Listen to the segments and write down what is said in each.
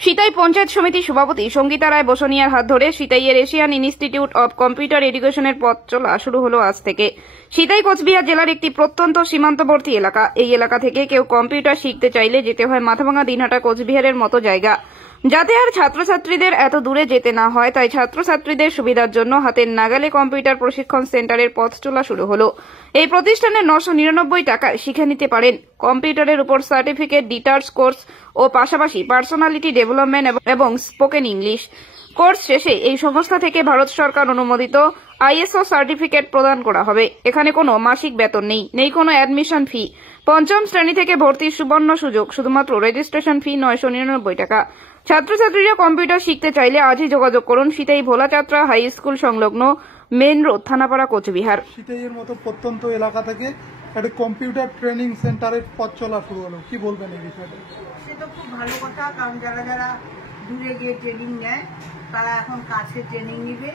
সিতাই পঞ্চায়েত সমিতির সভাপতি সঙ্গীতা রায় বসনিয়ার হাত ধরে সিতাইয়ের এশিয়ান ইনস্টিটিউট অব কম্পিউটার এডুকেশনের পথ চলা শুরু হলো আজ থেকে। সিতাই কোচবিহার জেলার একটি প্রত্যন্ত সীমান্তবর্তী এলাকা। এই এলাকা থেকে কেউ কম্পিউটার শিখতে চাইলে যেতে হয় মাথাভাঙা, দিনহাটা, কোচবিহারের মতো জায়গা। যাতে আর ছাত্রছাত্রীদের এত দূরে যেতে না হয়, তাই ছাত্রছাত্রীদের সুবিধার জন্য হাতের নাগালে কম্পিউটার প্রশিক্ষণ সেন্টারের পথ চলা শুরু হলো। এই প্রতিষ্ঠানে 999 টাকায় শিখে নিতে পারেন কম্পিউটারের উপর সার্টিফিকেট, ডিটার্স কোর্স ও পাশাপাশি পার্সোনালিটি ডেভেলপমেন্ট এবং স্পোকেন ইংলিশ। কোর্স শেষে এই সংস্থা থেকে ভারত সরকার অনুমোদিত ISO সার্টিফিকেট প্রদান করা হবে। এখানে কোনো মাসিক বেতন নেই, নেই কোনো অ্যাডমিশন ফি। পঞ্চম শ্রেণী থেকে ভর্তির সুবর্ণ সুযোগ, শুধুমাত্র রেজিস্ট্রেশন ফি 999 টাকা। ছাত্রছাত্রীরা কম্পিউটার শিখতে চাইলে আজই যোগাযোগ করুন সিতাই ভোলাচাত্রা হাই স্কুল সংলগ্ন মেন রোড, থানাপাড়া, কোচবিহার। সিতাইয়ের মতো প্রত্যন্ত এলাকা থেকে একটা কম্পিউটার ট্রেনিং সেন্টারের পথ চলা শুরু হলো, কি বলবেন এই বিষয়টা? সেটা খুব ভালো কথা, কারণ যারা যারা দূরে গিয়ে ট্রেনিং নেয় তারা এখন কাছে ট্রেনিং নিবে।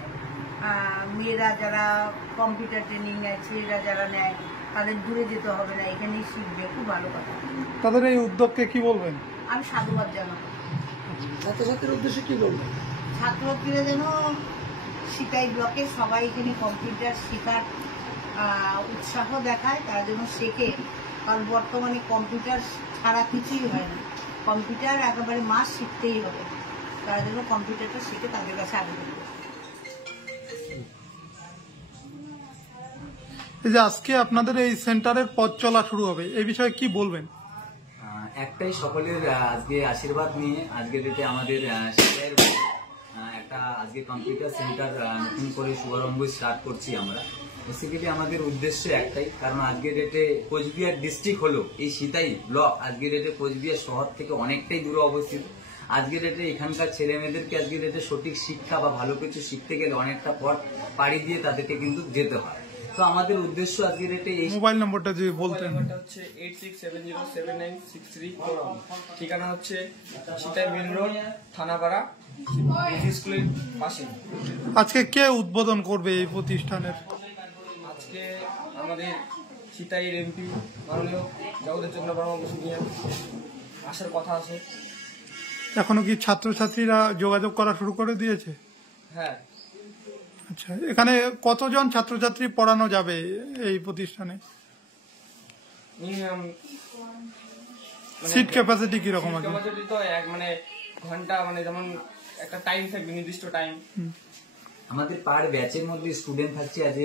মেয়েরা যারা কম্পিউটার ট্রেনিং নেয়, ছেলেরা যারা নেয়, তাদের দূরে যেতে হবে না, এখানেই শিখবে। খুব ভালো কথা। তাদের এই উদ্যোগকে কি বলবেন? আমি সাধুবাদ জানাবো। ছাত্রছাত্রীর উদ্দেশ্যে কি বলবেন? ছাত্রছাত্রীরা যেন সিতাই ব্লকে সবাই এখানে কম্পিউটার শেখার উৎসাহ দেখায়, তারা যেন শেখে। কারণ বর্তমানে কম্পিউটার ছাড়া কিছুই হয় না, কম্পিউটার একেবারে মাস্ট শিখতেই হবে। তারা যেন কম্পিউটারটা শিখে তাদের কাছে আবেদন করে। এই যে আজকে আপনাদের এই সেন্টারের পথ চলা শুরু হবে, এই বিষয়ে কি বলবেন? একটাই, সকলের আজকে আশীর্বাদ নিয়ে আজকে ডেটে আমাদের সিতাইয়ের একটা আজকে কম্পিউটার সেন্টার নতুন করে শুভারম্ভ স্টার্ট করছি আমরা। বেসিক্যালি আমাদের উদ্দেশ্য একটাই, কারণ আজকে ডেটে কোচবিহার ডিস্ট্রিক্ট হলো এই সিতাই ব্লক আজকে ডেটে কোচবিহার শহর থেকে অনেকটাই দূরে অবস্থিত। আজকে ডেটে এখানকার ছেলে মেয়েদেরকে আজকে ডেটে সঠিক শিক্ষা বা ভালো কিছু শিখতে গেলে অনেকটা পথ পাড়ি দিয়ে তাদেরকে কিন্তু যেতে হয়। তো আমাদের উদ্দেশ্য আজকে ডেটে এই মোবাইল নম্বরটা যে বলতেন। নাম্বারটা হচ্ছে 8670796341। ঠিকানা হচ্ছে সিতাই মেন রোড, থানাপাড়া, স্কুলের পাশে। আজকে কে উদ্বোধন করবে এই প্রতিষ্ঠানের? আজকে আমাদের সিতাইয়ের MP মাননীয় জগদীশ চন্দ্র বর্মা বসুনিয়া আসার কথা আছে। এখনো কি ছাত্রছাত্রীরা যোগাযোগ করা শুরু করে দিয়েছে? হ্যাঁ। আচ্ছা, এখানে কতজন ছাত্রছাত্রী পড়ানো যাবে এই প্রতিষ্ঠানে? মিনিমাম সিট ক্যাপাসিটি কিরকম আছে? ক্যাপাসিটি তো মানে ঘন্টা, মানে যেমন একটা টাইম থাকবে, নির্দিষ্ট টাইম। আমাদের পার ব্যাচের মধ্যে স্টুডেন্ট থাকছে আজ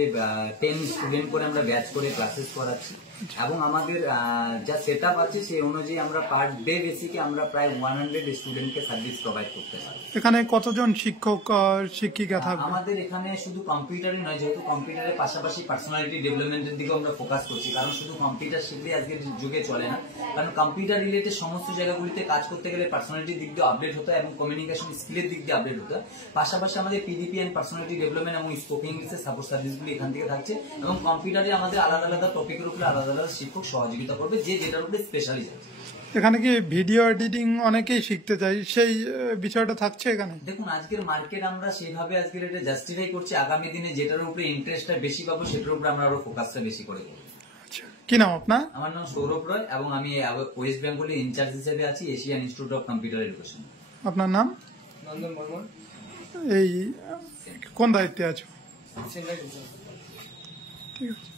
10 স্টুডেন্ট করে আমরা ব্যাচ করে ক্লাসেস করাচ্ছি, এবং আমাদের যা সেট আপ আছে সেই অনুযায়ী আমরা পার ডে বেসিকে আমরা প্রায় 100 স্টুডেন্টকে সার্ভিস প্রোভাইড করতে পারি। এখানে কতজন শিক্ষক শিক্ষিকা থাকবে? আমাদের এখানে শুধু কম্পিউটারই নয়, যেহেতু কম্পিউটারের পাশাপাশি পার্সোনালিটি ডেভেলপমেন্টের দিকে আমরা ফোকাস করছি, কারণ শুধু কম্পিউটার শিখলে আজকের যুগে চলে না। কারণ কম্পিউটার রিলেটেড সমস্ত জায়গাগুলিতে কাজ করতে গেলে পার্সোনালিটির দিক দিয়ে আপডেট হতে হয় এবং কমিউনিকেশন স্কিলের দিক দিয়ে আপডেট হতে হয়। পাশাপাশি আমাদের PDP এন্ড পার্সোনালিটি ডেভেলপমেন্ট এবং স্পোকেন ইংলিশের সাপোর্ট সার্ভিসগুলি এখান থেকে থাকছে, এবং কম্পিউটারে আমাদের আলাদা আলাদা টপিকের উপরে আলাদা আলাদা শিক্ষক সহযোগিতা করবে, যে যেটার উপরে স্পেশালিস্ট আছে। এখানে কি ভিডিও এডিটিং অনেকেই শিখতে চাই, সেই বিষয়টা থাকছে এখানে? দেখুন, আজকের মার্কেট আমরা সেইভাবে আজকের এটা জাস্টিফাই করছি, আগামী দিনে যেটার উপরে ইন্টারেস্টটা বেশি পাবো সেটার উপরে আমরা আরো ফোকাসটা বেশি করে করবো। আচ্ছা, কি নাম আপনার? আমার নাম সৌরভ রয়, এবং আমি ওয়েস্ট বেঙ্গলের ইনচার্জ হিসেবে আছি Asian institute of computer education. আপনার নাম? নন্দন বর্মন। এই কোন দায়িত্বে আছো? Central teacher. ঠিক আছে।